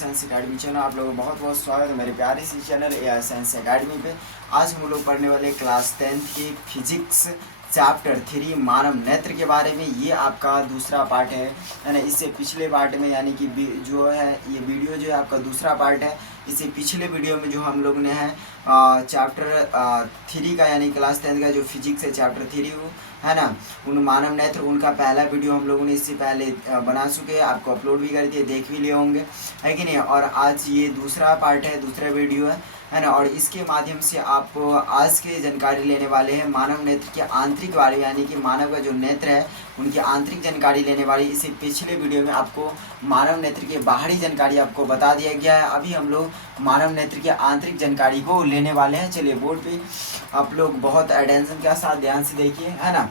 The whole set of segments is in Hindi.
Science academy channel. आप लोगों का बहुत बहुत स्वागत है मेरे प्यारे सी चैनल एआई साइंस एकेडमी पे। आज हम लोग पढ़ने वाले क्लास 10th की फिजिक्स चैप्टर 3 मानव नेत्र के बारे में। ये आपका दूसरा पार्ट है ना। इससे पिछले पार्ट में यानी कि जो है ये वीडियो जो है आपका दूसरा पार्ट है। इससे पिछले वीडियो में जो हम लोग ने है चैप्टर 3 का यानी क्लास 10th का जो फिजिक्स है चैप्टर 3 है ना, उन मानव नेत्र उनका पहला वीडियो हम लोगों ने इससे पहले बना चुके हैं, आपको अपलोड भी कर दिए, देख भी लिए होंगे, है कि नहीं। और आज ये दूसरा पार्ट है, दूसरा वीडियो है ना। और इसके माध्यम से आप आज की जानकारी लेने वाले हैं मानव नेत्र के आंतरिक बारे में, यानी कि मानव का जो नेत्र है उनकी आंतरिक जानकारी लेने वाली। इससे पिछले वीडियो में आपको मानव नेत्र की बाहरी जानकारी आपको बता दिया गया है। अभी हम लोग मानव नेत्र की आंतरिक जानकारी को लेने वाले हैं। चलिए बोर्ड पे आप लोग बहुत अटेंशन के साथ ध्यान से देखिए, है ना।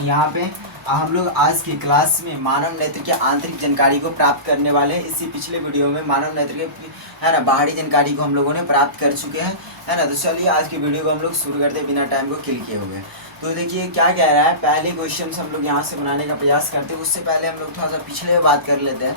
यहाँ पे हम लोग आज की क्लास में मानव नेत्र की आंतरिक जानकारी को प्राप्त करने वाले हैं। इससे पिछले वीडियो में मानव नेत्र के है ना बाहरी जानकारी को हम लोगों ने प्राप्त कर चुके हैं, है ना। तो चलिए आज की वीडियो को हम लोग शुरू करते बिना टाइम को किल किए हुए। तो देखिए क्या कह रहा है, पहले क्वेश्चन हम लोग यहाँ से बनाने का प्रयास करते हैं। उससे पहले हम लोग थोड़ा सा पिछले बात कर लेते हैं।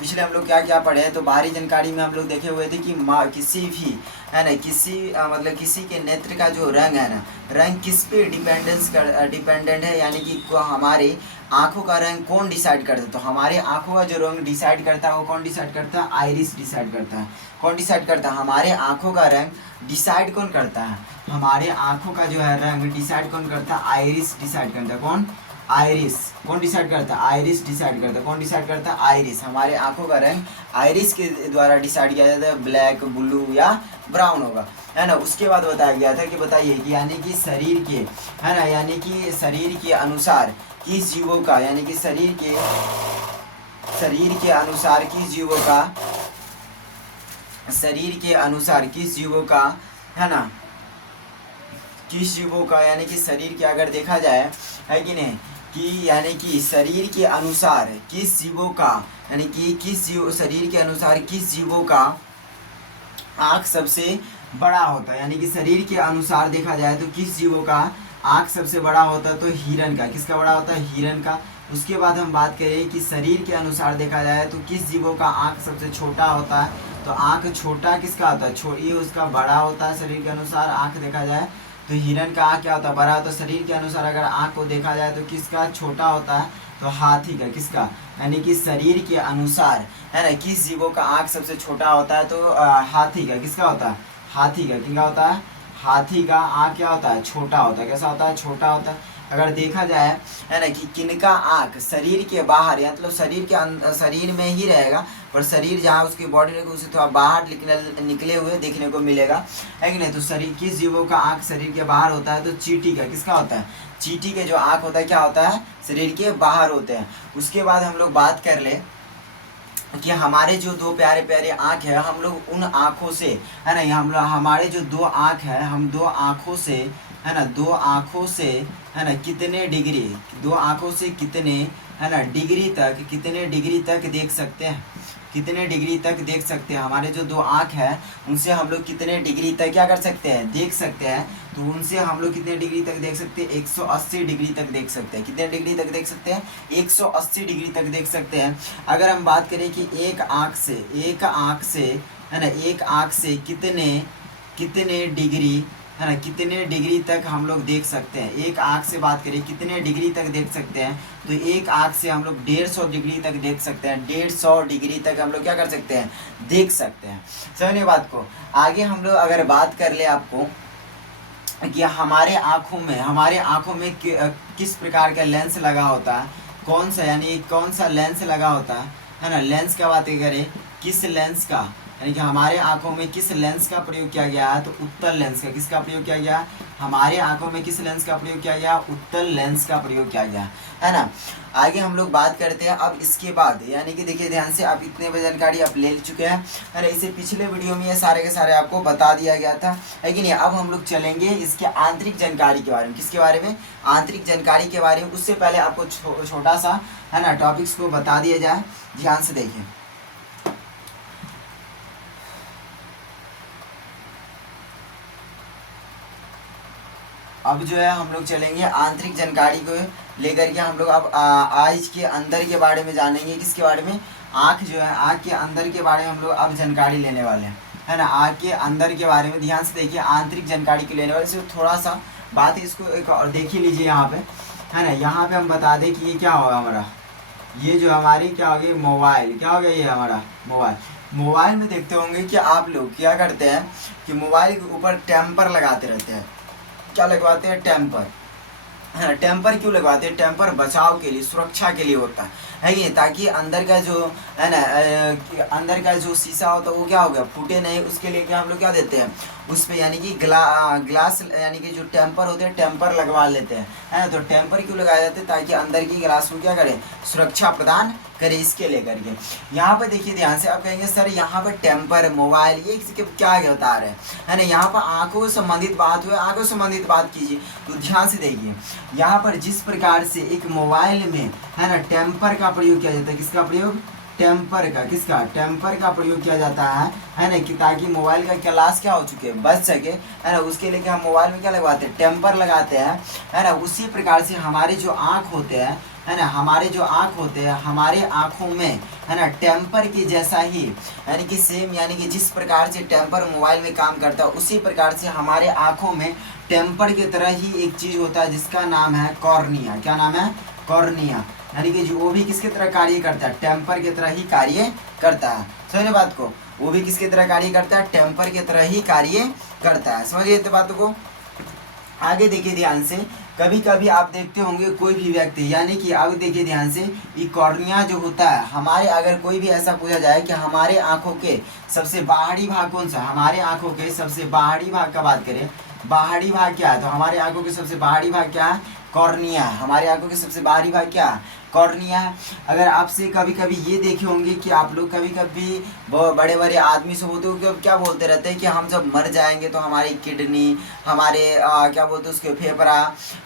पिछले हम लोग क्या क्या पढ़े हैं। तो बाहरी जानकारी में हम लोग देखे हुए थे कि किसी भी है ना मतलब किसी के नेत्र का जो रंग है ना, रंग किस पे डिपेंडेंट है, यानी कि हमारे आँखों का रंग कौन डिसाइड करता है। तो हमारे आँखों का जो रंग डिसाइड करता है वो कौन डिसाइड करता है, आइरिस डिसाइड करता है। कौन डिसाइड करता है, हमारे आँखों का रंग डिसाइड कौन करता है, हमारे आँखों का जो है रंग डिसाइड कौन करता है, आइरिस डिसाइड करता है। कौन, आइरिस। कौन डिसाइड करता है, आइरिस डिसाइड करता है। कौन डिसाइड करता है, आइरिस। हमारे आंखों का रंग आइरिस के द्वारा डिसाइड किया जाता है, ब्लैक, ब्लू या ब्राउन होगा, है ना। उसके बाद बताया गया था कि बताइए कि यानी कि शरीर के है ना, यानी कि शरीर के अनुसार किस जीवों का, यानी कि शरीर के अनुसार किस जीवों का, शरीर के अनुसार किस जीवों का, है ना, किस जीवों का, यानी कि शरीर के अगर देखा जाए है कि नहीं, कि यानी कि शरीर के अनुसार किस जीवों का, यानी कि शरीर के अनुसार किस जीवों का आँख सबसे बड़ा होता है। यानी कि शरीर के अनुसार देखा जाए तो किस जीवों का आँख सबसे बड़ा होता है, तो हिरन का। किसका बड़ा होता है, हिरन का। उसके बाद हम बात करें कि शरीर के अनुसार देखा जाए तो किस जीवों का आँख सबसे छोटा होता है, तो आँख छोटा किसका होता है, ये उसका बड़ा होता है। शरीर के अनुसार आँख देखा जाए तो हिरन का आँख क्या होता है, बड़ा होता है। शरीर के अनुसार अगर आँख को देखा जाए तो किसका छोटा होता है, तो हाथी का। किसका, यानी कि शरीर के अनुसार है ना किस जीवों का आँख सबसे छोटा होता है, तो हाथी का। किसका होता है, हाथी का। किनका होता है, हाथी का आँख क्या होता है, छोटा होता है। कैसा होता है, छोटा होता है। अगर देखा जाए है ना कि किनका आँख शरीर के बाहर, या मतलब शरीर में ही रहेगा, पर शरीर जहाँ उसकी बॉडी रहेगी उसे थोड़ा बाहर निकले हुए देखने को मिलेगा, है कि नहीं। तो शरीर किस जीवों का आँख शरीर के बाहर होता है, तो चींटी का। किसका होता है, चींटी के जो आँख होता है क्या होता है, शरीर के बाहर होते हैं। उसके बाद हम लोग बात कर ले कि हमारे जो दो प्यारे प्यारे आँख है, हम लोग उन आँखों से है ना, हम लोग हमारे जो दो आँख है, हम दो आँखों से है ना, दो आँखों से है ना कितने डिग्री, दो आँखों से कितने है ना डिग्री तक, कितने डिग्री तक देख सकते हैं, कितने डिग्री तक देख सकते हैं। हमारे जो दो आँख है उनसे हम लोग कितने डिग्री तक क्या कर सकते हैं, देख सकते हैं। तो उनसे हम लोग कितने डिग्री तक देख सकते हैं, 180 डिग्री तक देख सकते हैं। कितने डिग्री तक देख सकते हैं, 180 डिग्री तक देख सकते हैं। अगर हम बात करें कि एक आँख से है ना, एक आँख से कितने डिग्री है ना, कितने डिग्री तक हम लोग देख सकते हैं। एक आँख से बात करें कितने डिग्री तक देख सकते हैं, तो एक आँख से हम लोग 150 डिग्री तक देख सकते हैं। 150 डिग्री तक हम लोग क्या कर सकते हैं, देख सकते हैं। समझने बात को। आगे हम लोग अगर बात कर ले आपको कि हमारे आँखों में किस प्रकार का लेंस लगा होता है, कौन सा, यानी कौन सा लेंस लगा होता है ना। लेंस का बात करें, किस लेंस का, यानी कि हमारे आंखों में किस लेंस का प्रयोग किया गया है, तो उत्तल लेंस का। किसका प्रयोग किया गया, हमारे आंखों में किस लेंस का प्रयोग किया गया, उत्तल लेंस का प्रयोग किया गया, है ना। आगे हम लोग बात करते हैं अब इसके बाद, यानी कि देखिए ध्यान से, आप इतने जानकारी आप ले चुके हैं, है ना। इसे पिछले वीडियो में ये सारे के सारे आपको बता दिया गया था, है कि नहीं। अब हम लोग चलेंगे इसके आंतरिक जानकारी के बारे में। किसके बारे में, आंतरिक जानकारी के बारे में। उससे पहले आपको छोटा सा है ना टॉपिक्स को बता दिया जाए, ध्यान से देखिए। अब जो है हम लोग चलेंगे आंतरिक जानकारी को लेकर के, हम लोग अब आज के अंदर के बारे में जानेंगे। किसके बारे में, आँख जो है, आँख के अंदर के बारे में हम लोग अब जानकारी लेने वाले हैं, है ना। आँख के अंदर के बारे में ध्यान से देखिए, आंतरिक जानकारी को लेने वाले। सिर्फ थोड़ा सा बात है, इसको एक और देख ही लीजिए यहाँ पे, है ना। यहाँ पे हम बता दें कि ये क्या होगा हमारा, ये जो हमारी क्या होगी, मोबाइल, क्या हो गया ये हमारा मोबाइल। मोबाइल में देखते होंगे कि आप लोग क्या करते हैं कि मोबाइल के ऊपर टेम्पर लगाते रहते हैं। क्या लगवाते हैं, टेम्पर, है ना। टेम्पर क्यों लगवाते हैं, टेम्पर बचाव के लिए, सुरक्षा के लिए होता है ये, ताकि अंदर का जो है ना अंदर का जो शीशा होता है वो क्या होगा, फूटे नहीं। उसके लिए क्या हम लोग क्या देते हैं उस पर, यानी कि ग्लास, यानी कि जो टेम्पर होते हैं टेम्पर लगवा लेते हैं, है ना। तो टेम्पर क्यों लगाए जाते हैं, ताकि अंदर की ग्लास को क्या करे, सुरक्षा प्रदान करे, इसके लेकर के। यहाँ पर देखिए ध्यान से, आप कहेंगे सर यहाँ पर टेम्पर, मोबाइल, ये क्या बता रहे हैं, है ना। यहाँ पर आंखों से संबंधित बात हुई, आंखों से संबंधित बात कीजिए तो ध्यान से देखिए। यहाँ पर जिस प्रकार से एक मोबाइल में, है ना, टेम्पर का प्रयोग किया जाता है, किसका प्रयोग, टेम्पर का, किसका, टेम्पर का प्रयोग किया जाता है ना, कि ताकि मोबाइल का ग्लास क्या हो चुके, बच सके, है ना। उसके लिए हम मोबाइल में क्या लगवाते हैं, टेम्पर लगाते हैं, है ना। उसी प्रकार से हमारे जो आँख होते हैं, है ना, हमारे जो आँख होते हैं, हमारे आँखों में, है ना, टेम्पर की जैसा ही, यानी कि सेम, यानी कि जिस प्रकार से टेम्पर मोबाइल में काम करता है, उसी प्रकार से हमारे आँखों में टेम्पर की तरह ही एक चीज़ होता है जिसका नाम है कॉर्निया। क्या नाम है, कॉर्निया, यानी कि जो वो भी किसकी तरह कार्य करता है, टेम्पर की तरह ही कार्य करता है। समझे बात को, वो भी किसकी तरह कार्य करता है, टेम्पर की तरह ही कार्य करता है। समझिए तो बातों को। आगे देखिए ध्यान से, कभी कभी आप देखते होंगे कोई भी व्यक्ति, यानी कि अब देखिए ध्यान से, ये कॉर्निया जो होता है हमारे, अगर कोई भी ऐसा पूछा जाए कि हमारे आंखों के सबसे बाहरी भाग कौन सा, हमारे आंखों के सबसे बाहरी भाग का बात करें, बाहरी भाग क्या है, तो हमारे आंखों के सबसे बाहरी भाग क्या है, कॉर्निया है। हमारे आंखों के सबसे बाहरी भाग क्या है, कॉर्निया है। अगर आपसे कभी कभी ये देखे होंगे कि आप लोग कभी कभी बड़े बड़े आदमी से होते हो क्या बोलते रहते हैं कि हम जब मर जाएंगे तो हमारी किडनी, हमारे क्या बोलते हैं उसके फेफड़ा,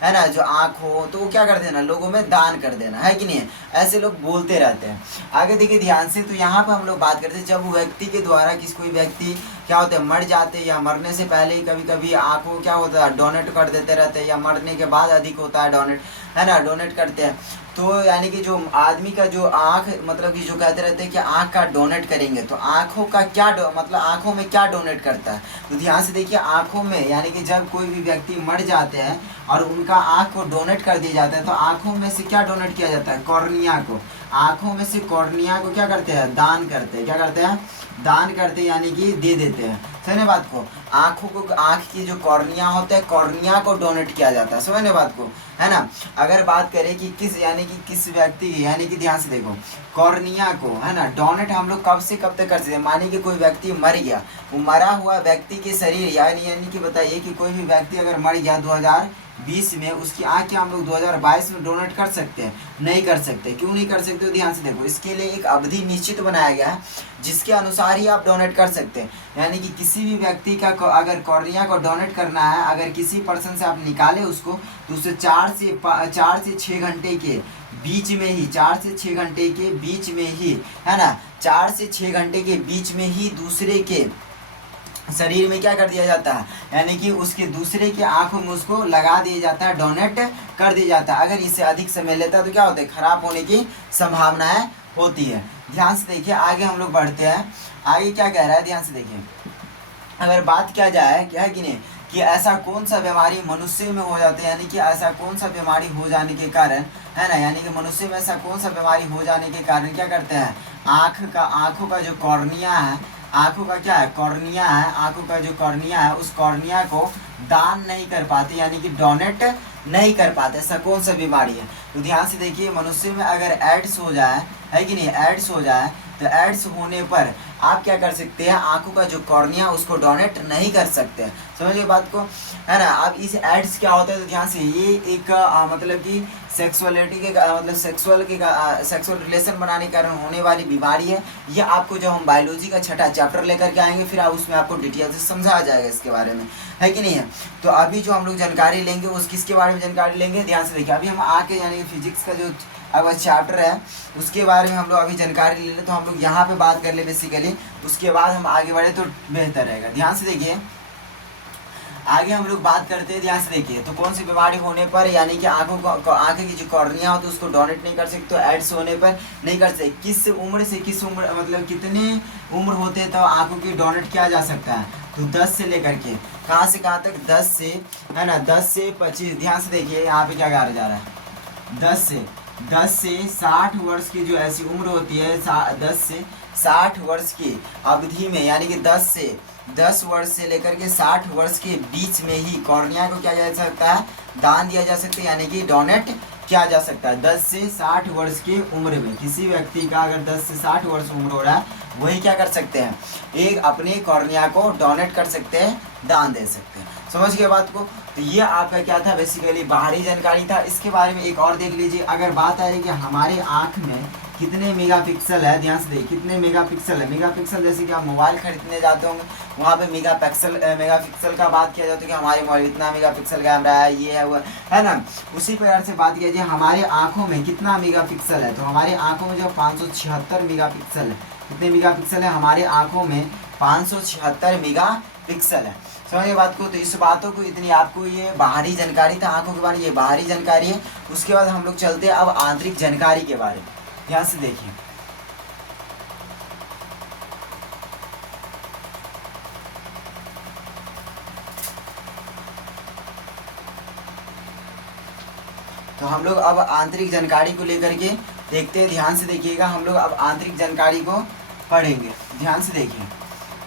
है ना, जो आँख हो, तो वो क्या कर देना, लोगों में दान कर देना, है कि नहीं। ऐसे लोग बोलते रहते हैं। आगे देखिए ध्यान से, तो यहाँ पर हम लोग बात करते हैं जब व्यक्ति के द्वारा कोई व्यक्ति क्या होते हैं, मर जाते हैं, या मरने से पहले ही कभी कभी आँख को क्या होता है, डोनेट कर देते रहते हैं, या मरने के बाद अधिक होता है डोनेट, है ना, डोनेट करते हैं। तो यानी कि जो आदमी का जो आँख, मतलब कि जो कहते रहते हैं कि आँख का डोनेट करेंगे, तो आँखों का क्या मतलब आँखों में क्या डोनेट करता है, तो ध्यान से देखिए, आँखों में, यानी कि जब कोई भी व्यक्ति मर जाते हैं और उनका आँख को डोनेट कर दिया जाता है, तो आँखों में से क्या डोनेट किया जाता है, कॉर्निया को, आँखों में से कॉर्निया को क्या करते हैं, दान करते हैं, क्या करते हैं, दान करते हैं, यानी कि दे देते हैं। समझने बात को, आँखों को, आँख की जो कॉर्निया होता है, कॉर्निया को डोनेट किया जाता है। समझने बात को, है ना। अगर बात करें कि किस, यानी कि किस व्यक्ति की, यानी कि ध्यान से देखो, कॉर्निया को, है ना, डोनेट हम लोग कब से कब तक कर सकते हैं। मानिए कि कोई व्यक्ति मर गया, वो मरा हुआ व्यक्ति के शरीर, यानी कि बताइए कि कोई भी व्यक्ति अगर मर गया 2020 में, उसकी आँख क्या हम लोग 2022 में डोनेट कर सकते हैं, नहीं कर सकते। क्यों नहीं कर सकते, ध्यान से देखो, इसके लिए एक अवधि निश्चित बनाया गया है जिसके अनुसार ही आप डोनेट कर सकते हैं। यानी कि किसी भी व्यक्ति का अगर कॉर्निया को डोनेट करना है, अगर किसी पर्सन से आप निकाले उसको, तो उसे 4 से 6 घंटे के बीच में ही, 4 से 6 घंटे के बीच में ही, है ना, 4 से 6 घंटे के बीच में ही दूसरे के शरीर में क्या कर दिया जाता है, यानी कि उसके दूसरे के आँखों में उसको लगा दिया जाता है, डोनेट कर दिया जाता है। अगर इससे अधिक समय लेता है तो क्या होता है, खराब होने की संभावनाएं होती है। ध्यान से देखिए, आगे हम लोग बढ़ते हैं। आगे क्या कह रहा है, ध्यान से देखिए। अगर बात किया जाए, क्या है कि नहीं, कि ऐसा कौन सा बीमारी मनुष्य में हो जाती है, यानी कि ऐसा कौन सा बीमारी हो जाने के कारण, है ना, यानी कि मनुष्य में ऐसा कौन सा बीमारी हो जाने के कारण क्या करते हैं, आँखों का जो कॉर्निया है, आँखों का क्या है, कॉर्निया है, आँखों का जो कॉर्निया है, उस कॉर्निया को दान नहीं कर पाते, यानी कि डोनेट नहीं कर पाते। ऐसा कौन सा बीमारी है, तो ध्यान से देखिए, मनुष्य में अगर एड्स हो जाए, है कि नहीं, एड्स हो जाए, तो एड्स होने पर आप क्या कर सकते हैं, आंखों का जो कॉर्निया उसको डोनेट नहीं कर सकते। समझिए बात को, है ना। अब इस एड्स क्या होता है, तो ध्यान से, ये एक मतलब कि सेक्सुअलिटी के मतलब सेक्सुअल रिलेशन बनाने के कारण होने वाली बीमारी है। ये आपको जब हम बायोलॉजी का छठा चैप्टर लेकर के आएंगे, फिर उसमें आपको डिटेल से समझाया जाएगा इसके बारे में, है कि नहीं है। तो अभी जो हम लोग जानकारी लेंगे उस किसके बारे में जानकारी लेंगे, ध्यान से देखिए। अभी हम आके, यानी कि फिजिक्स का जो अगर चैप्टर है उसके बारे में हम लोग अभी जानकारी ले लें, तो हम लोग यहाँ पे बात कर ले बेसिकली, उसके बाद हम आगे बढ़े तो बेहतर रहेगा। ध्यान से देखिए, आगे हम लोग बात करते हैं, ध्यान से देखिए। तो कौन सी बीमारी होने पर यानी कि आंखें की जो कॉर्निया हो तो उसको डोनेट नहीं कर सकते, तो एड्स होने पर नहीं कर सकते। किस उम्र से किस उम्र मतलब कितने उम्र होते हैं तो आंखों की डोनेट किया जा सकता है? तो 10 से लेकर के कहाँ से कहाँ तक? 10 से, है ना, 10 से 25। ध्यान से देखिए यहाँ पे क्या कहा जा रहा है, 10 से 60 वर्ष की जो ऐसी उम्र होती है, 10 से 60 वर्ष की अवधि में, यानी कि 10 वर्ष से लेकर के 60 वर्ष के बीच में ही कॉर्निया को क्या जा सकता है? दान दिया जा सकता है, यानी कि डोनेट किया जा सकता है। 10 से 60 वर्ष की उम्र में किसी व्यक्ति का अगर 10 से 60 वर्ष उम्र हो रहा है, वही क्या कर सकते हैं? एक अपने कॉर्निया को डोनेट कर सकते हैं, दान दे सकते हैं। समझ गए बात को? तो ये आपका क्या था, बेसिकली बाहरी जानकारी था। इसके बारे में एक और देख लीजिए। अगर बात आए कि हमारे आँख में कितने मेगापिक्सल है, ध्यान से देखिए कितने मेगापिक्सल है। मेगापिक्सल जैसे कि आप मोबाइल खरीदने जाते होंगे, वहाँ पे मेगापिक्सल का बात किया जाता है कि हमारे मोबाइल इतना मेगापिक्सल कैमरा है, ये है वो है ना। उसी प्रकार से बात किया जाए हमारे आँखों में कितना मेगापिक्सल है, तो हमारे आँखों में जो 576 मेगापिक्सल है। कितने मेगापिक्सल है हमारे आँखों में? 576 मेगापिक्सल है। समझिए बात को? तो इस बातों को इतनी आपको ये बाहरी जानकारी था आंखों के बारे में, ये बाहरी जानकारी है। उसके बाद हम लोग चलते हैं अब आंतरिक जानकारी के बारे में। ध्यान से देखिए, तो हम लोग अब आंतरिक जानकारी को लेकर के देखते हैं। ध्यान से देखिएगा, हम लोग अब आंतरिक जानकारी को पढ़ेंगे। ध्यान से देखिए,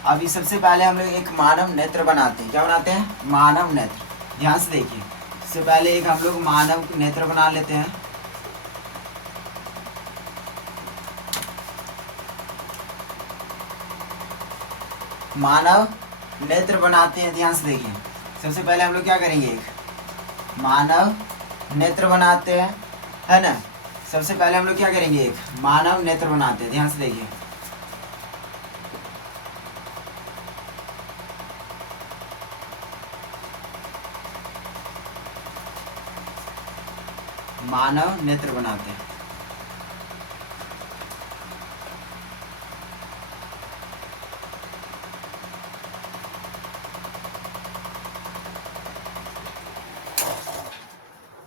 अभी सबसे पहले हम लोग एक मानव नेत्र बनाते हैं। क्या बनाते हैं? मानव नेत्र। ध्यान से देखिए, सबसे पहले एक हम लोग मानव नेत्र बना लेते हैं। मानव नेत्र बनाते हैं। ध्यान से देखिए, सबसे पहले हम लोग क्या करेंगे? एक मानव नेत्र बनाते हैं, है ना। सबसे पहले हम लोग क्या करेंगे? एक मानव नेत्र बनाते हैं। ध्यान से देखिए, मानव नेत्र बनाते हैं।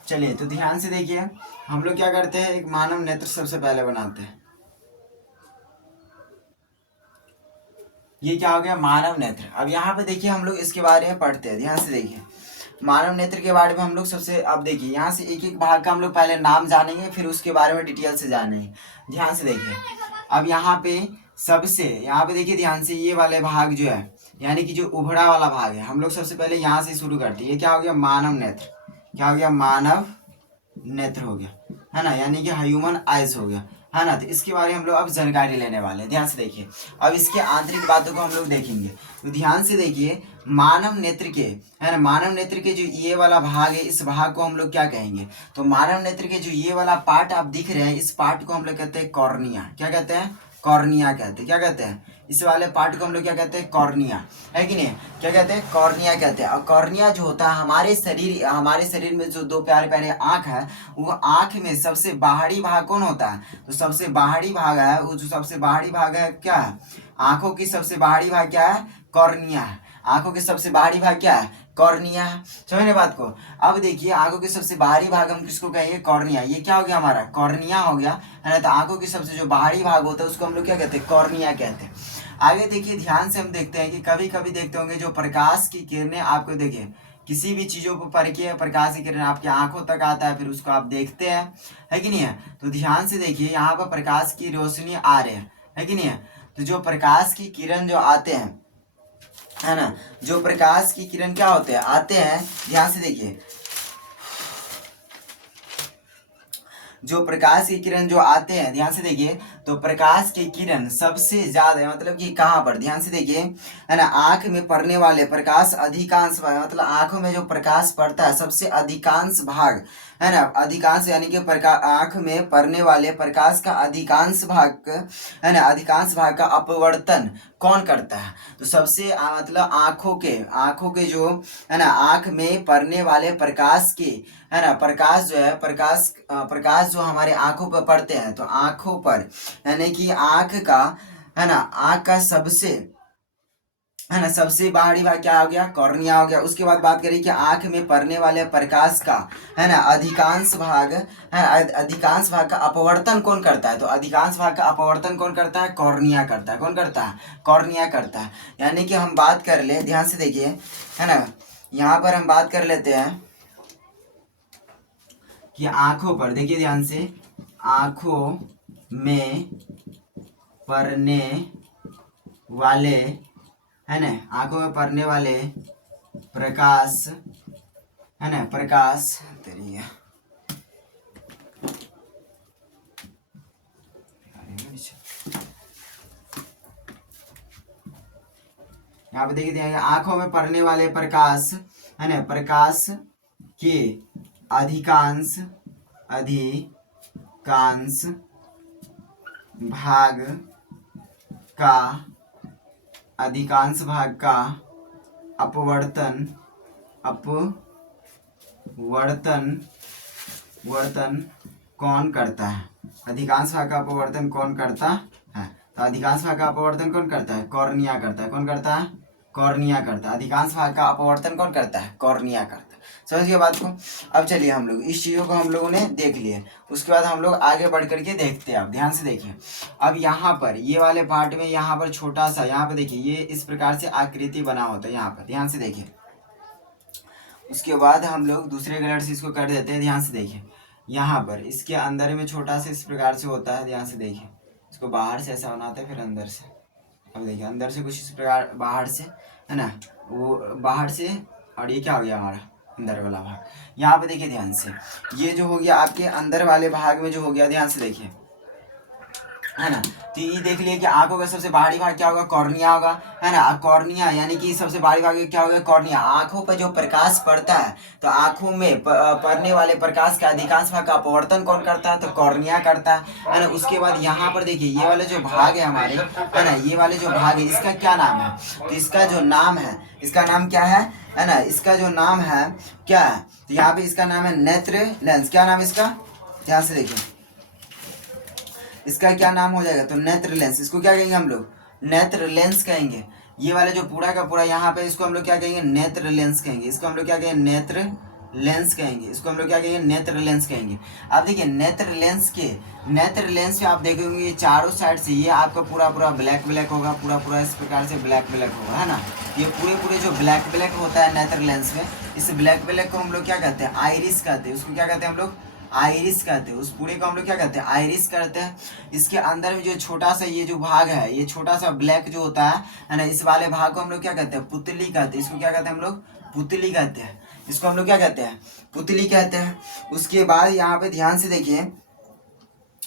चलिए, तो ध्यान से देखिए, हम लोग क्या करते हैं? एक मानव नेत्र सबसे पहले बनाते हैं। ये क्या हो गया? मानव नेत्र। अब यहाँ पे देखिए हम लोग इसके बारे में पढ़ते हैं। ध्यान से देखिए, मानव नेत्र के बारे में हम लोग सबसे, अब देखिए यहाँ से एक एक भाग का हम लोग पहले नाम जानेंगे, फिर उसके बारे में डिटेल से जानेंगे। ध्यान से देखिए, अब यहाँ पे सबसे, यहाँ पे देखिए ध्यान से, ये वाले भाग जो है यानी कि जो उभरा वाला भाग है, हम लोग सबसे पहले यहाँ से शुरू करते हैं। ये क्या हो गया? मानव नेत्र। क्या हो गया? मानव नेत्र हो गया, है ना, यानी कि ह्यूमन आइज हो गया, है ना। तो इसके बारे में हम लोग अब जानकारी लेने वाले हैं। ध्यान से देखिए, अब इसके आंतरिक बातों को हम लोग देखेंगे। तो ध्यान से देखिए, मानव नेत्र के, है ना, मानव नेत्र के जो ये वाला भाग है, इस भाग को हम लोग क्या कहेंगे? तो मानव नेत्र के जो ये वाला पार्ट आप दिख रहे हैं, इस पार्ट को हम लोग कहते हैं कॉर्निया। क्या कहते हैं? कॉर्निया कहते हैं। क्या कहते हैं? इस वाले पार्ट को हम लोग क्या कहते हैं? कॉर्निया, है कि नहीं? क्या कहते हैं? कॉर्निया कहते हैं। और कॉर्निया जो होता है हमारे शरीर में जो दो प्यारे प्यारे आँख है, वो आँख में सबसे बाहरी भाग कौन होता है? तो सबसे बाहरी भाग है, वो जो सबसे बाहरी भाग है क्या है? आँखों की सबसे बाहरी भाग क्या है? कॉर्निया है। आँखों के सबसे बाहरी भाग क्या है? कॉर्निया है। समझने बात को? अब देखिए, आंखों के सबसे बाहरी भाग हम किसको कहेंगे? कॉर्निया। ये क्या हो गया हमारा? कॉर्निया हो गया, है ना। तो आंखों के सबसे जो बाहरी भाग होता है उसको हम लोग क्या कहते हैं? कॉर्निया कहते हैं। आगे देखिए, ध्यान से हम देखते हैं कि कभी कभी देखते होंगे जो प्रकाश की किरणें, आपको देखिए किसी भी चीजों को परखिए, प्रकाश की किरण आपकी आंखों तक आता है, फिर उसको आप देखते हैं, है कि नहीं है? तो ध्यान से देखिए, यहाँ पर प्रकाश की रोशनी आ रही है कि नहीं है? तो जो प्रकाश की किरण जो आते हैं, है ना, जो प्रकाश की किरण क्या होते हैं? आते हैं। ध्यान से देखिए, जो प्रकाश की किरण जो आते हैं, ध्यान से देखिए, तो प्रकाश की किरण सबसे ज्यादा, मतलब कि कहाँ पर? ध्यान से देखिए, है ना, आंख में पड़ने वाले प्रकाश अधिकांश भाग, मतलब आंखों में जो प्रकाश पड़ता है सबसे अधिकांश भाग, है ना, अधिकांश यानी कि आंख में पड़ने वाले प्रकाश का अधिकांश भाग, है ना, अधिकांश भाग का अपवर्तन कौन करता है? तो सबसे मतलब आंखों के जो, है ना, आंख में पड़ने वाले प्रकाश के, है ना, प्रकाश जो है, प्रकाश जो हमारे आंखों पर पड़ते हैं, तो आंखों पर, यानी कि आंख का, है ना, आंख का सबसे, है ना, सबसे बाहरी भाग क्या हो गया, कॉर्निया हो गया। उसके बाद बात करें कि आंख में पड़ने वाले प्रकाश का, है ना, अधिकांश भाग है, अधिकांश भाग का अपवर्तन कौन करता है, तो अधिकांश भाग का अपवर्तन कौन करता है, कॉर्निया करता है। कौन करता है, कॉर्निया करता है। यानी कि हम बात कर ले, ध्यान से देखिए, है ना, यहाँ पर हम बात कर लेते हैं कि आंखों पर, देखिए ध्यान से, आंखों में पड़ने वाले, है ना, आंखों में पड़ने वाले प्रकाश, है ना, प्रकाश तेरी है, यहाँ पे देखिए आंखों में पड़ने वाले प्रकाश, है ना, प्रकाश के अधिकांश अधिकांश भाग का, अधिकांश भाग का अपवर्तन वर्तन कौन करता है, अधिकांश भाग का अपवर्तन कौन करता है, तो अधिकांश भाग का अपवर्तन कौन करता है, कॉर्निया करता है। कौन करता है, कॉर्निया करता है। अधिकांश भाग का अपवर्तन कौन करता है, कॉर्निया करता है। समझ गए बात को। अब चलिए हम लोग इस चीज़ों को हम लोगों ने देख लिए, उसके बाद हम लोग आगे बढ़ करके देखते हैं। अब ध्यान से देखिए, अब यहाँ पर ये वाले पार्ट में यहाँ पर छोटा सा, यहाँ पर देखिए ये इस प्रकार से आकृति बना होता है, यहाँ पर ध्यान से देखिए। उसके बाद हम लोग दूसरे कलर से इसको कर देते हैं, ध्यान से देखिए। यहाँ पर इसके अंदर में छोटा सा इस प्रकार से होता है, ध्यान से देखिए। इसको बाहर से ऐसा बनाते हैं, फिर अंदर से, अब देखिए अंदर से कुछ इस प्रकार, बाहर से, है ना, वो बाहर से, और ये क्या हो गया हमारा अंदर वाला भाग। यहाँ पे देखिए ध्यान से, ये जो हो गया आपके अंदर वाले भाग में जो हो गया, ध्यान से देखिए, है ना। तो ये देख लिए कि आंखों का सबसे बाहरी भाग क्या होगा, कॉर्निया होगा, है ना। कॉर्निया यानी कि सबसे बाहरी भाग क्या होगा, कॉर्निया। आंखों पर जो प्रकाश पड़ता है, तो आंखों में पड़ने वाले प्रकाश का अधिकांश भाग का अपवर्तन कौन करता है, तो कॉर्निया करता है ना। उसके बाद यहाँ पर देखिए ये वाले जो भाग है हमारे, है ना, ये वाले जो भाग है इसका क्या नाम है, तो इसका जो नाम है, इसका नाम क्या है ना, इसका जो नाम है क्या है, तो यहाँ पे इसका नाम है नेत्र लेंस। क्या नाम इसका, ध्यान से देखिए, इसका क्या नाम हो जाएगा, तो नेत्र लेंस। इसको क्या कहेंगे हम लोग, नेत्र लेंस कहेंगे। ये वाला जो पूरा का पूरा यहाँ पे, इसको हम लोग क्या कहेंगे, नेत्र लेंस कहेंगे। इसको हम लोग क्या कहेंगे, नेत्र लेंस कहेंगे। इसको हम लोग क्या कहेंगे, नेत्र लेंस कहेंगे। आप देखिए नेत्र लेंस पे आप देखेंगे ये चारों साइड से ये आपका पूरा पूरा ब्लैक ब्लैक होगा, पूरा पूरा इस प्रकार से ब्लैक ब्लैक होगा, है ना। ये पूरे जो ब्लैक ब्लैक होता है नेत्र लेंस में, इस ब्लैक ब्लैक को हम लोग क्या कहते हैं, आइरिस कहते हैं। उसको क्या कहते हैं हम लोग, आइरिस कहते हैं। उस पूरे को हम लोग क्या कहते हैं, आइरिस करते हैं। इसके अंदर में जो छोटा सा ये जो भाग है, ये छोटा सा ब्लैक जो होता है ना, इस वाले भाग को हम लोग क्या कहते हैं, पुतली कहते हैं। इसको क्या कहते हैं हम लोग, पुतली कहते हैं। इसको हम लोग क्या कहते हैं, पुतली कहते हैं। उसके बाद यहाँ पे ध्यान से देखिए,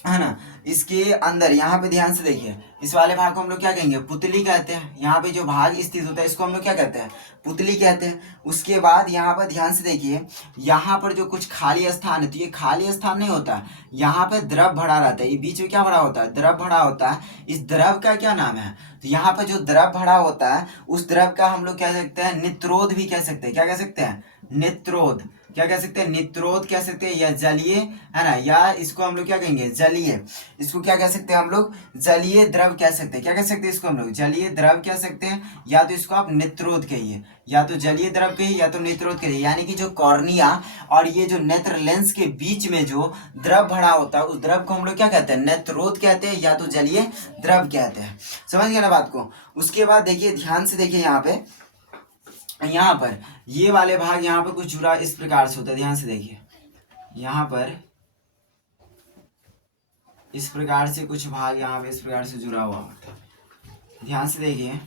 है ना, इसके अंदर यहाँ पे ध्यान से देखिए, इस वाले भाग को हम लोग क्या कहेंगे, पुतली कहते हैं। यहाँ पे जो भाग स्थित होता है इसको हम लोग क्या कहते हैं, पुतली कहते हैं। उसके बाद यहाँ पर ध्यान से देखिए, यहाँ पर जो कुछ खाली स्थान है, तो ये खाली स्थान नहीं होता, यहाँ पे द्रव भरा रहता है। ये बीच में क्या भरा होता है, द्रव भरा होता है। इस द्रव का क्या नाम है, तो यहाँ पे जो द्रव भरा होता है उस द्रव का हम लोग कह सकते हैं नित्रोध भी कह सकते हैं। क्या कह सकते हैं, नित्रोध। क्या कह सकते हैं, नित्रोध कह सकते हैं, या जलीय, है ना, या इसको हम लोग क्या कहेंगे, जलीय। इसको क्या कह सकते हैं हम लोग, जलीय द्रव कह सकते हैं। क्या कह सकते हैं इसको हम लोग, जलीय द्रव कह सकते हैं, या तो इसको आप नित्रोध कहिए, या तो जलीय द्रव कहिए, या तो नित्रोध कहिए। यानी कि जो कॉर्निया और ये जो नेत्र लेंस के बीच में जो द्रव भरा होता है उस द्रव को हम लोग क्या कहते हैं, नेत्रोध कहते हैं, या तो जलीय द्रव कहते हैं। समझ गए ना बात को। उसके बाद देखिए ध्यान से देखिए, यहाँ पर ये वाले भाग यहाँ पर कुछ जुड़ा इस प्रकार से होता है। ध्यान से देखिए, यहाँ पर इस प्रकार से कुछ भाग यहाँ पे इस प्रकार से जुड़ा हुआ होता है। ध्यान से देखिए,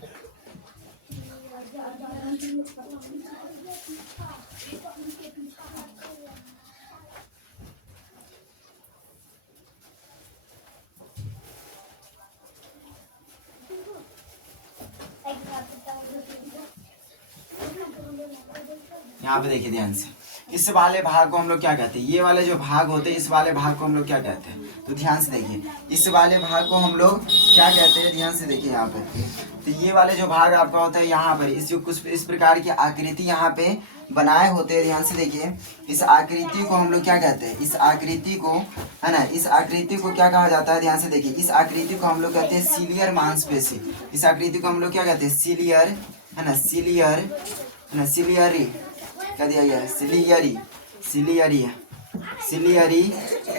यहाँ पे देखिए ध्यान से, इस वाले भाग को हम लोग क्या कहते हैं, ये वाले जो भाग होते हैं इस वाले भाग को हम लोग क्या कहते हैं, तो ध्यान से देखिए, इस वाले भाग को हम लोग क्या कहते हैं, ध्यान से देखिए यहाँ पे। तो ये वाले जो भाग आपका होता है यहाँ पर, इस जो कुछ इस प्रकार की आकृति यहाँ पे बनाए होते हैं। ध्यान से देखिए, इस आकृति को हम लोग क्या कहते हैं, इस आकृति को, है ना, इस आकृति को क्या कहा जाता है, ध्यान से देखिए, इस आकृति को हम लोग कहते हैं सीलियर मांसपेशी। इस आकृति को हम लोग क्या कहते हैं, सीलियर है ना, सिलियर है ना, सिलियरी क्या दिया गया है, सिलियरी, सिलियरी है, सिलियरी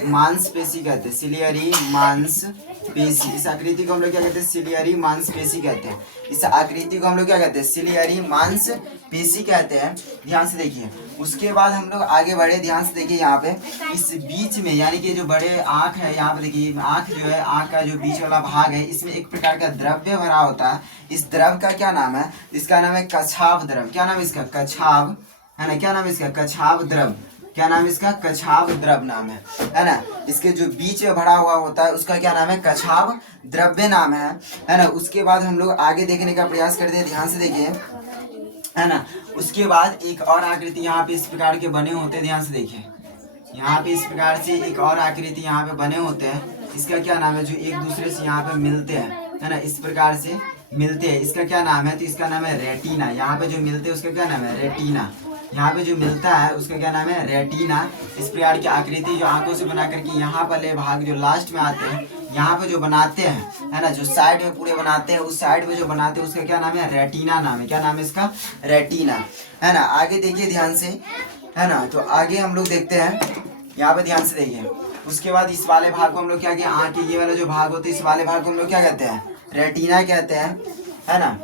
मांसपेशी कहते हैं, सिलियरी मांसपेशी। इस आकृति को हम लोग क्या कहते हैं, सिलियरी मांसपेशी कहते हैं। इस आकृति को हम लोग क्या कहते हैं, सिलियरी मांसपेशी कहते हैं। ध्यान से देखिए, उसके बाद हम लोग आगे बढ़े, ध्यान से देखिए यहाँ पे इस बीच में यानी कि जो बड़े आँख है, यहाँ पे देखिए आँख जो है, आँख का जो बीच वाला भाग है, इसमें एक प्रकार का द्रव्य भरा होता है। इस द्रव का क्या नाम है, इसका नाम है कछाव द्रव। क्या नाम है इसका, कछाव, है ना, क्या नाम है इसका, कछाव द्रव। क्या नाम है इसका, कछाव द्रव नाम है ना। इसके जो बीच में भरा हुआ होता है उसका क्या नाम है, कछाव द्रव्य नाम है ना। उसके बाद हम लोग आगे देखने का प्रयास करते हैं, ध्यान से देखिए, है ना। उसके बाद एक और आकृति यहाँ पे इस प्रकार के बने होते हैं, ध्यान से देखिए, यहाँ पे इस प्रकार से एक और आकृति यहाँ पे बने होते हैं। इसका क्या नाम है, जो एक दूसरे से यहाँ पे मिलते हैं, है ना, इस प्रकार से मिलते हैं, इसका क्या नाम है, तो इसका नाम है रेटिना। यहाँ पे जो मिलते हैं उसका क्या नाम है, रेटिना। यहाँ पे जो मिलता है उसका क्या नाम है, रेटिना। इस प्रकार की आकृति जो आंखों से बना करके यहाँ वाले भाग जो लास्ट में आते हैं, यहाँ पे जो बनाते हैं, है ना, जो साइड में पूरे बनाते हैं, उस साइड में जो बनाते हैं उसका क्या नाम है, रेटिना नाम है। क्या नाम है इसका, रेटिना, है ना। आगे देखिए ध्यान से, है ना, तो आगे हम लोग देखते हैं, यहाँ पे ध्यान से देखिए। उसके बाद इस वाले भाग को हम लोग क्या कहते हैं, आँख के ये वाला जो भाग होता है, इस वाले भाग को हम लोग क्या कहते हैं, रेटिना कहते हैं, है ना।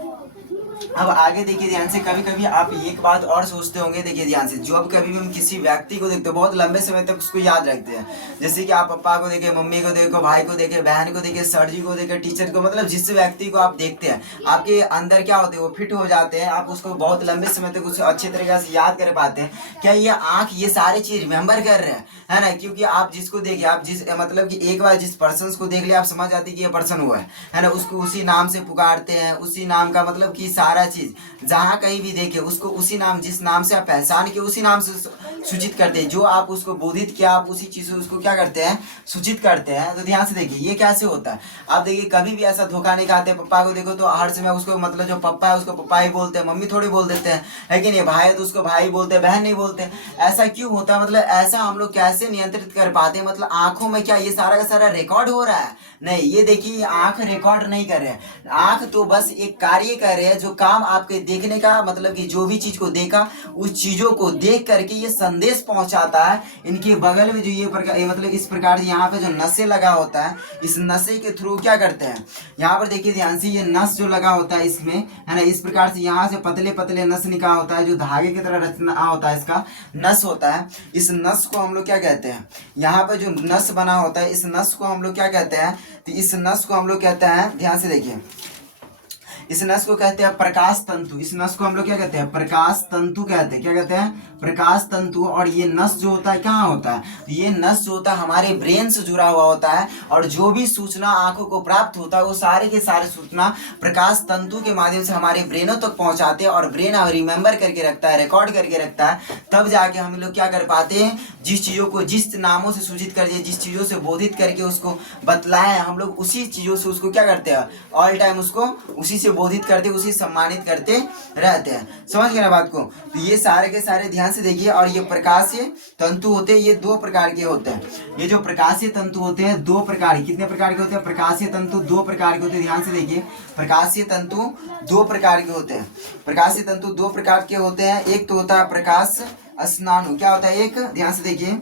अब आगे देखिए ध्यान से, कभी कभी आप एक बात और सोचते होंगे, देखिए ध्यान से, जब कभी भी हम किसी व्यक्ति को देखते हैं बहुत लंबे समय तक उसको याद रखते हैं। जैसे कि आप पापा को देखे, मम्मी को देखो, भाई को देखे, बहन को देखे, सर जी को देखे, टीचर को, मतलब जिस व्यक्ति को आप देखते हैं आपके अंदर क्या होते हैं, वो फिट हो जाते हैं, आप उसको बहुत लंबे समय तक उसे अच्छे तरीके से याद कर पाते हैं। क्या ये आँख ये सारी चीज रिमेम्बर कर रहे हैं, है ना, क्योंकि आप जिसको देखिए, आप जिस मतलब कि एक बार जिस पर्सन को देख लिया आप समझ जाते कि ये पर्सन हुआ है ना, उसको उसी नाम से पुकारते हैं, उसी नाम का मतलब कि सारा चीज जहाँ कहीं भी देखे उसको उसी नाम, जिस नाम से आप पहचान के उसी नाम से सूचित करते हैं। जो आप उसको बोधित किया आप उसी चीज से उसको क्या करते हैं, सूचित करते हैं। तो ध्यान से देखिए ये कैसे होता है। आप देखिए कभी भी ऐसा धोखा नहीं खाते, पप्पा को देखो तो हर समय उसको मतलब जो पप्पा है उसको पप्पा ही बोलते हैं, मम्मी थोड़ी बोल देते हैं, लेकिन ये भाई है तो उसको भाई बोलते हैं, बहन नहीं बोलते। ऐसा क्यों होता है, मतलब ऐसा हम लोग कैसे नियंत्रित कर पाते हैं। मतलब आंखों में क्या ये सारा का सारा रिकॉर्ड हो रहा है, नहीं, ये देखिए आंख रिकॉर्ड नहीं कर रहे हैं। आंख तो बस एक कार्य कर रहे हैं, जो काम आपके देखने का मतलब कि जो भी चीज को देखा उस चीजों को देख करके ये संदेश पहुंचाता है। इनके बगल में जो ये प्रकार मतलब इस प्रकार से यहाँ पे जो नसें लगा होता है, इस नशे के थ्रू क्या करते हैं, यहाँ पर देखिए ध्यान से, ये नस जो लगा होता है इसमें, है ना, इस प्रकार से यहाँ से पतले पतले नस निकला होता है, जो धागे की तरह रचना होता है, इसका नस होता है। इस नस को हम लोग क्या कहते हैं, यहाँ पे जो नस बना होता है इस नस को हम लोग क्या कहते हैं, तो इस नस को हम लोग कहते हैं, ध्यान से देखिए, इस नस को कहते हैं प्रकाश तंतु। इस नस को हम लोग क्या कहते हैं, प्रकाश तंतु कहते हैं। क्या कहते हैं, प्रकाश तंतु। और ये नस जो होता है कहाँ होता है, तो ये नस जो होता है हमारे ब्रेन से जुड़ा हुआ होता है, और जो भी सूचना आंखों को प्राप्त होता है वो सारे के सारे सूचना प्रकाश तंतु के माध्यम से हमारे ब्रेनों तक पहुंचाते हैं, और ब्रेन रिमेम्बर करके रखता है, रिकॉर्ड करके रखता है। तब जाके हम लोग क्या कर पाते हैं, जिस चीज़ों को जिस नामों से सूचित कर दिए, जिस चीज़ों से बोधित करके उसको बतलाए, हम लोग उसी चीज़ों से उसको क्या करते हैं, ऑल टाइम उसको उसी से बोधित करते, उसी सम्मानित करते रहते हैं। समझ गए ना बात को। तो ये सारे के सारे ध्यान से देखिए। और ये प्रकाशीय तंतु होते हैं, ये दो प्रकार के होते हैं। ये जो प्रकाशीय तंतु होते हैं दो प्रकार, कितने प्रकार के होते हैं, प्रकाशीय तंतु दो प्रकार के होते हैं। ध्यान से देखिए, प्रकाशीय तंतु दो प्रकार के होते हैं। प्रकाशीय तंतु दो प्रकार के होते हैं। एक तो होता है प्रकाश स्नानु। क्या होता है एक, ध्यान से देखिए,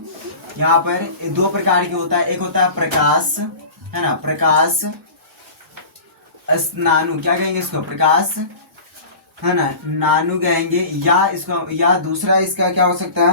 यहाँ पर दो प्रकार के होता है। एक होता है प्रकाश, है ना, प्रकाश स्नानु, क्या कहेंगे इसको, प्रकाश, है ना, नानु कहेंगे, या इसको, या दूसरा इसका क्या हो सकता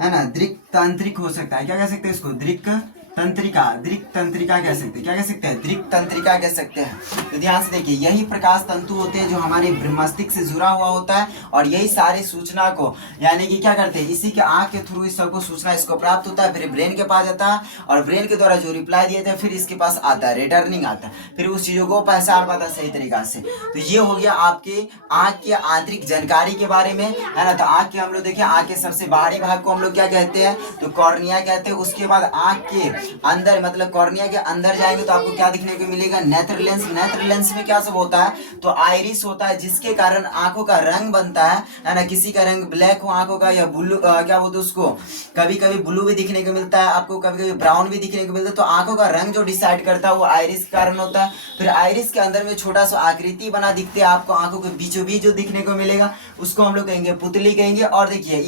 है ना, दृक् तंत्रिक हो सकता है। क्या कह सकते हैं इसको, दृक् तंत्रिका, दृक् तंत्रिका कह सकते हैं। क्या कह सकते हैं, दृक् तंत्रिका कह सकते हैं। तो ध्यान से देखिए, यही प्रकाश तंतु होते हैं जो हमारे मस्तिष्क से जुड़ा हुआ होता है, और यही सारी सूचना को यानी कि क्या करते हैं, इसी के आँख के थ्रू इस सबको सूचना इसको प्राप्त होता है, फिर ब्रेन के पास जाता है, और ब्रेन के द्वारा जो रिप्लाई दिया जाता है फिर इसके पास आता है, रिटर्निंग आता है, फिर उस चीज़ों को पहचान पाता है सही तरीका से। तो ये हो गया आपके आँख के आंतरिक जानकारी के बारे में, है ना। तो आँख के हम लोग देखिए, आँख के सबसे बाहरी भाग को हम लोग क्या कहते हैं, तो कॉर्निया कहते हैं। उसके बाद आँख के अंदर मतलब कॉर्निया के अंदर जाएंगे तो आपको क्या दिखने को मिलेगा, नेत्र लेंस। नेत्र लेंस में क्या सब होता है, तो आइरिस होता है, जिसके कारण आंखों का रंग बनता है ना। किसी का रंग ब्लैक हो आंखों का, या ब्लू क्या बोलते हैं उसको, कभी कभी ब्लू भी दिखने को मिलता है आपको, कभी कभी ब्राउन भी दिखने को मिलता है। तो आंखों का रंग जो डिसाइड करता है वो आइरिस के कारण होता है। फिर आइरिस के अंदर में छोटा सा आकृति बना दिखते हैं आपको, आंखों के बीचों बीच जो दिखने को मिलेगा उसको हम लोग कहेंगे पुतली कहेंगे। और देखिए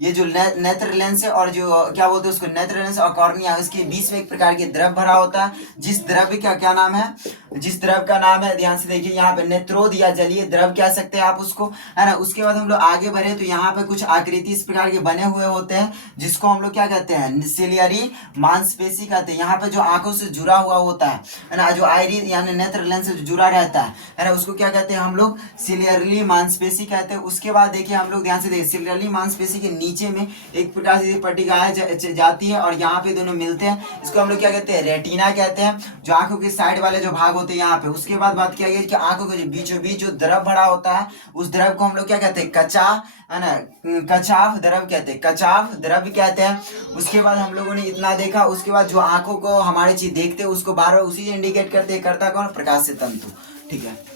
ये जो नेत्र लेंस है और जो क्या बोलते हैं उसको, नेत्र लेंस और कॉर्निया, इसके बीच में एक प्रकार के द्रव भरा होता है, जिस द्रव्य का क्या नाम है, जिस द्रव का नाम है, ध्यान से देखिए यहाँ पे नेत्रोद या जलीय द्रव कह सकते हैं आप उसको, है ना। उसके बाद हम लोग आगे बढ़े तो यहाँ पे कुछ आकृति इस प्रकार के बने हुए होते हैं, जिसको हम लोग क्या कहते हैं, सिलियरी मांसपेशी कहते हैं। यहाँ पे जो आंखों से जुड़ा हुआ होता है ना, जो आइरिस यानी नेत्र लेंस से जो जुड़ा रहता है ना, उसको क्या कहते हैं हम लोग, सिलियरली मांसपेशी कहते हैं। उसके बाद देखिए हम लोग ध्यान से देखिए, सिलियरली मांसपेशी के नीचे में एक प्रकार से पट्टिका जाती है और यहाँ पे दोनों मिलते हैं, इसको हम लोग क्या कहते हैं, रेटिना कहते हैं, जो आंखों के साइड वाले जो भाग होते हैं यहाँ पे। उसके बाद बात किया गया कि आंखों के बीचों बीच जो द्रव भरा होता है, उस द्रव को हम लोग क्या कहते हैं, है ना, कचाव द्रव कहते हैं, कचाव द्रव कहते हैं। उसके बाद हम लोगों ने इतना देखा, उसके बाद जो आंखों को हमारी चीज देखते हैं उसको बार बार उसी से इंडिकेट करते हैं, करता कौन, प्रकाश से तंतु। ठीक है।